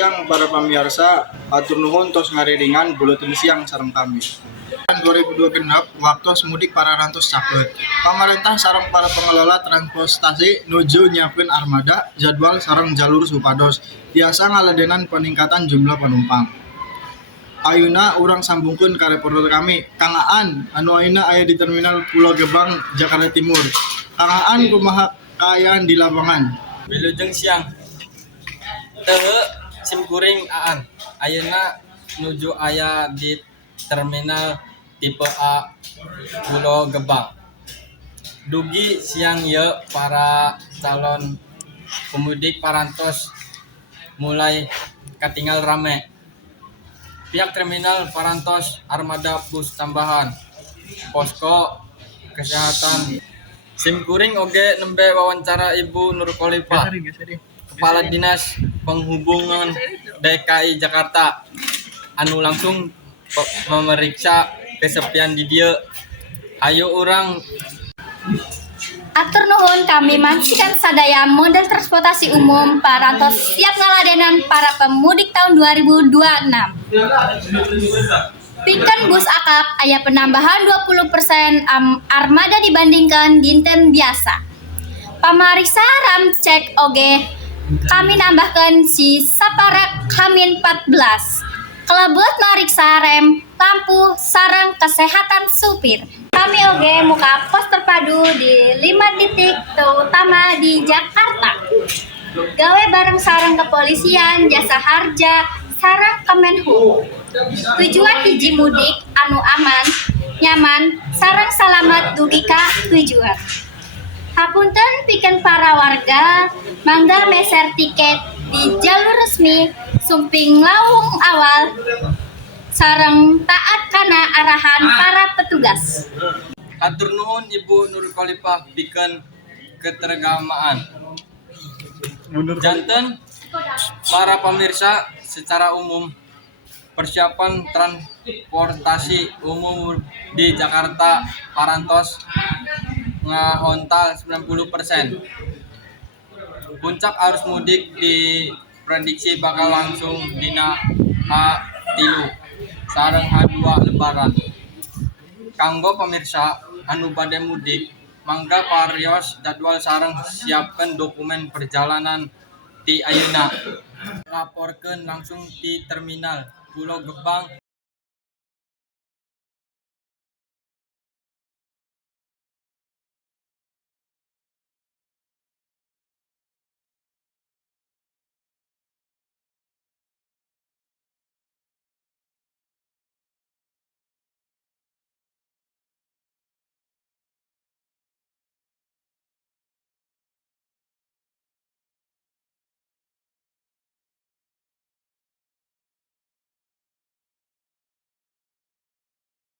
siang para pemirsa, atur nuhun tos ngariringan buletin siang sareng kami. 2002 waktu mudik para rantos caket. Pemerintah sareng para pengelola transportasi nuju nyiapkeun armada, jadwal sareng jalur supados. Biasa ngaladenan peningkatan jumlah penumpang. Ayeuna urang sambungkeun ka reporter kami, Kang Aan, anu ayeuna aya di Terminal Pulau Gebang, Jakarta Timur. Kang Aan, kumaha kaayaan di lapangan? Wilujeng siang. Teu simkuring Aan. Ayeuna nuju aya di Terminal tipe A Pulau Gebang. Dugi siang ye para calon pemudik parantos mulai katinggal rame. Pihak terminal parantos armada bus tambahan, posko kesehatan. Simkuring oge nembe wawancara Ibu Nur Khalifah, Kepala Dinas Penghubungan DKI Jakarta, anu langsung memeriksa kesepian di dieu. Ayo urang Atur nuhun, kami mancikan sadaya model transportasi umum parantos siap ngaladenan para pemudik tahun 2026. Pikeun bus akap aya penambahan 20% armada dibandingkan dinten biasa. Pamariksa ram cek oge kami nambahkeun si saparak Hamin 14. Kelebet mariksa rem, lampu, sareng kesehatan supir. Kami oge muka pos terpadu di 5 titik terutama di Jakarta. Gawe bareng sareng kepolisian, jasa harja, sareng Kemenhub. Tujuan hiji mudik anu aman, nyaman, sareng salamet dugi ka tujuan. Hapunten pikeun para warga mangga meser tiket di jalur resmi sumping lawung awal sareng taat kana arahan para petugas. atur nuhun Ibu Nur Khalifah pikeun ketergamaan. Janten para pemirsa, secara umum persiapan transportasi umum di Jakarta parantos ngahontal 90%. Puncak arus mudik diprediksi bakal langsung dina H3 sareng H2 lebaran. Kanggo pemirsa anu bade mudik, mangga parios jadwal sareng siapkeun dokumen perjalanan ti ayeuna. Laporkeun langsung ti Terminal Pulau Gebang